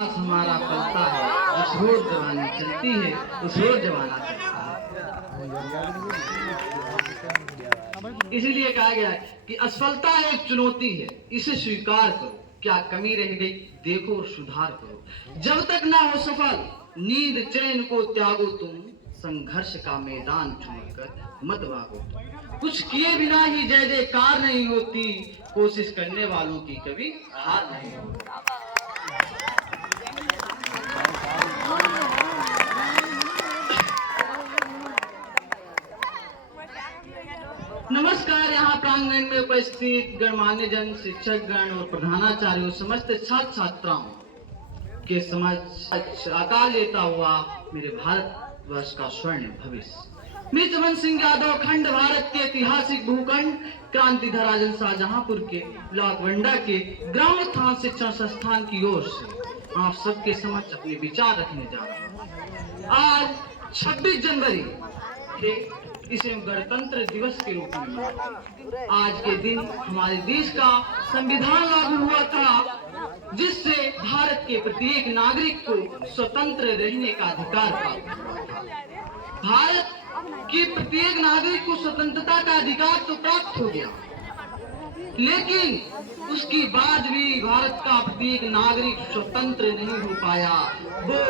हमारा पलता है, जिस रोज जवानी चलती है उस रोज जमाना चलता है। इसीलिए कहा गया है कि असफलता एक चुनौती है, इसे स्वीकार करो, क्या कमी रह गई देखो और सुधार करो। जब तक ना हो सफल नींद चैन को त्यागो, तुम संघर्ष का मैदान छोड़कर मत भागो। कुछ किए बिना ही जय जयकार नहीं होती, कोशिश करने वालों की कभी हार नहीं होती। नमस्कार। यहाँ प्रांगण में उपस्थित गणमान्य जन, शिक्षक गण और प्रधानाचार्यों, समस्त छात्र छात्राओं के समक्ष आकार लेता हुआ मेरे भारत वर्ष का स्वर्ण भविष्य, मैं चमन सिंह यादव, खंड भारत के ऐतिहासिक भूखंड क्रांतिधर राजन शाहजहांपुर के ब्लॉक वंडा के ग्राम उत्थान शिक्षण संस्थान की ओर से आप सबके समक्ष अपने विचार रखने जा रहा हूँ। आज 26 जनवरी इसे गणतंत्र दिवस के रूप में मनाते। आज के दिन हमारे देश का संविधान लागू हुआ था, जिससे भारत के प्रत्येक नागरिक को स्वतंत्र रहने का अधिकार प्राप्त हुआ था। भारत के प्रत्येक नागरिक को स्वतंत्रता का अधिकार तो प्राप्त हो गया, लेकिन उसके बाद भी भारत का प्रत्येक नागरिक स्वतंत्र नहीं हो पाया। वो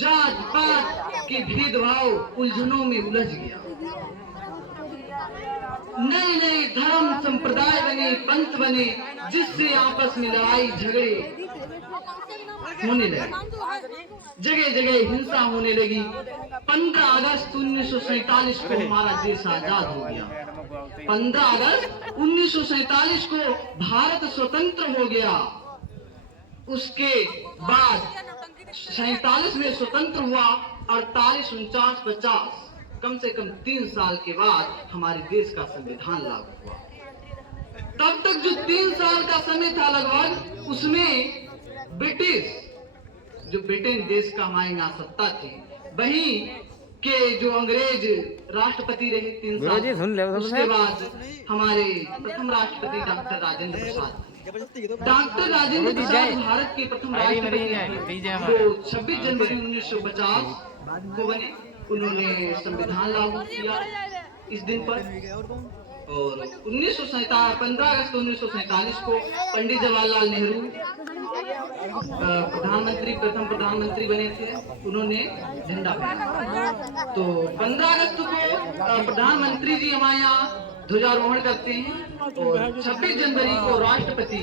जात पात के भेदभाव उलझनों में उलझ गया। नए नए धर्म संप्रदाय बने, पंथ बने, जिससे आपस में लड़ाई झगड़े होने लगे, जगह जगह हिंसा होने लगी। 15 अगस्त 1947 को हमारा देश आजाद हो गया। 15 अगस्त 1947 को भारत स्वतंत्र हो गया। उसके बाद 47 में स्वतंत्र हुआ, 48, 49, 50, कम से कम 3 साल के बाद हमारे देश का संविधान लागू हुआ। तब तक जो 3 साल का समय था लगभग, उसमें ब्रिटिश, जो ब्रिटेन देश का हमारे यहाँ सत्ता थी, वहीं के जो अंग्रेज राष्ट्रपति रहे 3 साल, उसके बाद हमारे प्रथम राष्ट्रपति डॉक्टर राजेंद्र प्रसाद। डॉक्टर राजेंद्र प्रसाद भारत के प्रथम राष्ट्रपति जो 26 जनवरी 1950 को बने। उन्होंने संविधान लागू किया इस दिन पर, और 15 अगस्त 1947 को पंडित जवाहरलाल नेहरू प्रथम प्रधानमंत्री बने थे, उन्होंने झंडा फहराया। तो 15 अगस्त को प्रधानमंत्री जी हमारे यहाँ ध्वजारोहण करते हैं, और 26 जनवरी को राष्ट्रपति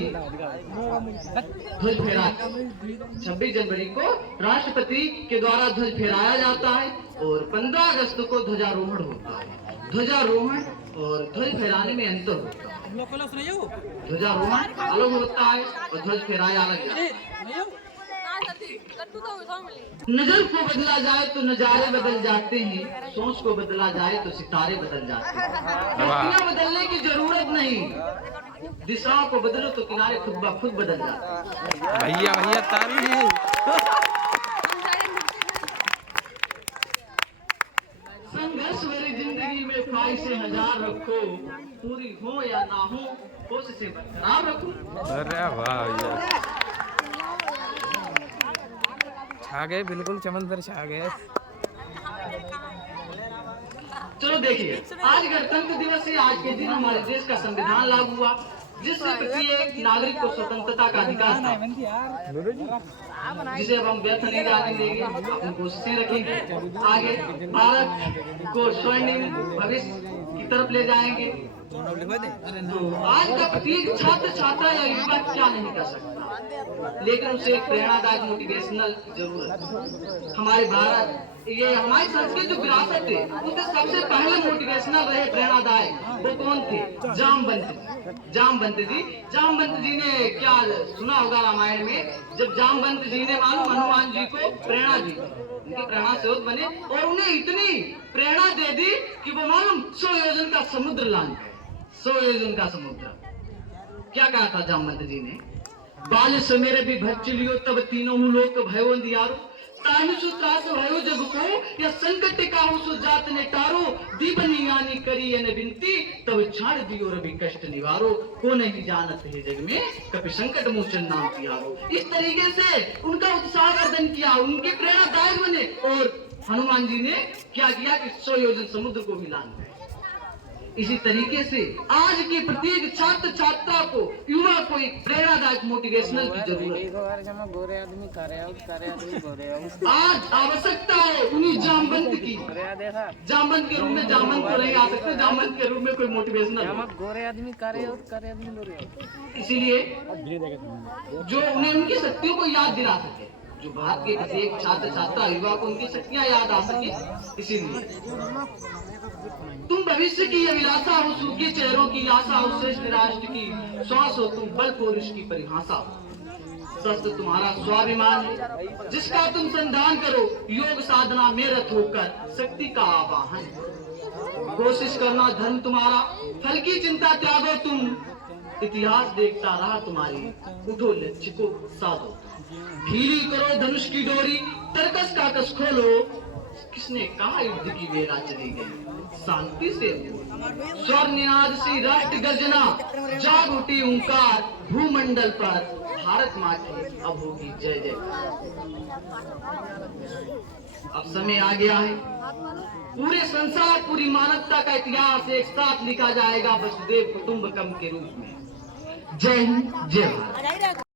ध्वज फहराते हैं। 26 जनवरी को राष्ट्रपति के द्वारा ध्वज फहराया जाता है, और 15 अगस्त को ध्वजारोहण होता है। ध्वजारोहण और ध्वज फहराने में अंतर होता है। ध्वजारोहण अलग होता है और ध्वज फहराया अलग होता है। नजर को बदला जाए तो नजारे बदल जाते हैं, सोच को बदला जाए तो सितारे बदल जाते हैं। व्यक्तियां बदलने की जरूरत नहीं, दिशाओं को बदलो तो किनारे खुद ब खुद बदल जाते हैं। भैया भैया तारी संघर्ष भरी जिंदगी में ख्वाहिशें 1000 रखो, पूरी हो या ना हो कोशिशें बरकरार रखो। अरे वाह भैया, छा गए, बिल्कुल चमन छा गए। चलो देखिए, आज गणतंत्र दिवस है। आज के दिन हमारे देश का संविधान लागू हुआ, जिससे प्रत्येक नागरिक को स्वतंत्रता का अधिकार था, जिसे अब हम व्यर्थ नहीं जाने देंगे, अपनी कोशिशें रखेंगे, आगे भारत को स्वर्णिम भविष्य की तरफ ले जाएंगे। तो आज का प्रत्येक छात्र छात्रा या युवा क्या नहीं कर सकता, लेकिन उसे एक प्रेरणादायक मोटिवेशनल जरूरत है। हमारे भारत, ये हमारी संस्कृति जो विरासत है, उसके सबसे पहले मोटिवेशनल रहे, प्रेरणादायक, वो कौन थे? जामवंत जी ने क्या सुना होगा रामायण में, जब जामवंत जी ने मालूम हनुमान जी को प्रेरणा दी, उनकी प्रेरणा से बने, और उन्हें इतनी प्रेरणा दे दी कि वो मालूम 100 योजन का समुद्र लांघ गए। 100 योजन का समुद्र। क्या कहा था जामवंत जी ने? बाल समेरे भी भच्चलियो तब तीनों लोक भयो अंधियारो, ताहि सु त्रास भयो जग को, या संकट काहू सु जात ने टारो, दीपनी यानी करी न बिनती, तब छाड़ दियो रवि कष्ट निवारो, को नहीं जानत है जग में कपि संकट मोचन नाम तिहारो। इस तरीके से उनका मंथन किया, उनके प्रेरणादायक बने। और हनुमान जी ने क्या किया कि 100 योजन समुद्र को मिलान किया। इसी तरीके से आज के प्रत्येक छात्र छात्रा को, युवा को एक प्रेरणादायक मोटिवेशनल की जरूरत है। गोरे आदमी करे आदमी गोरे आज आवश्यकता है उन्हीं जामवंत की। जामवंत के रूप में जामवंत को नहीं आ सकते, जामवंत के रूप में कोई मोटिवेशनल गोरे आदमी करे आदमी गोरे। इसीलिए जो उन्हें उनकी शक्तियों को याद दिला सके, जो भारत के प्रत्येक छात्र छात्रा युवा को उनकी शक्तियां याद आ सके। इसीलिए तुम भविष्य की अभिलाषा हो, सूखे चेहरों की आशा हो, श्रेष्ठ राष्ट्र की श्वास हो, तुम बल पुरुष की परिभाषा हो। शस्त्र तुम्हारा स्वाभिमान है, जिसका तुम संधान करो, योग साधना में रत होकर शक्ति का आवाहन। कोशिश करना धर्म तुम्हारा, फल की चिंता त्यागो तुम, इतिहास देखता रहा तुम्हारी, उठो लक्ष्य को साधो। ढीली करो धनुष की डोरी, तरकस का कस खोलो, किसने कहा युद्ध की बेला चली गई, शांति से स्वर निनाद से राष्ट्र गर्जना, जाग उठी ओंकार, भूमंडल पर भारत माँ की अब होगी जय जय। अब समय आ गया है, पूरे संसार, पूरी मानवता का इतिहास एक साथ लिखा जाएगा वसुदेव कुटुंबकम के रूप में। जय हिंद, जय भारत।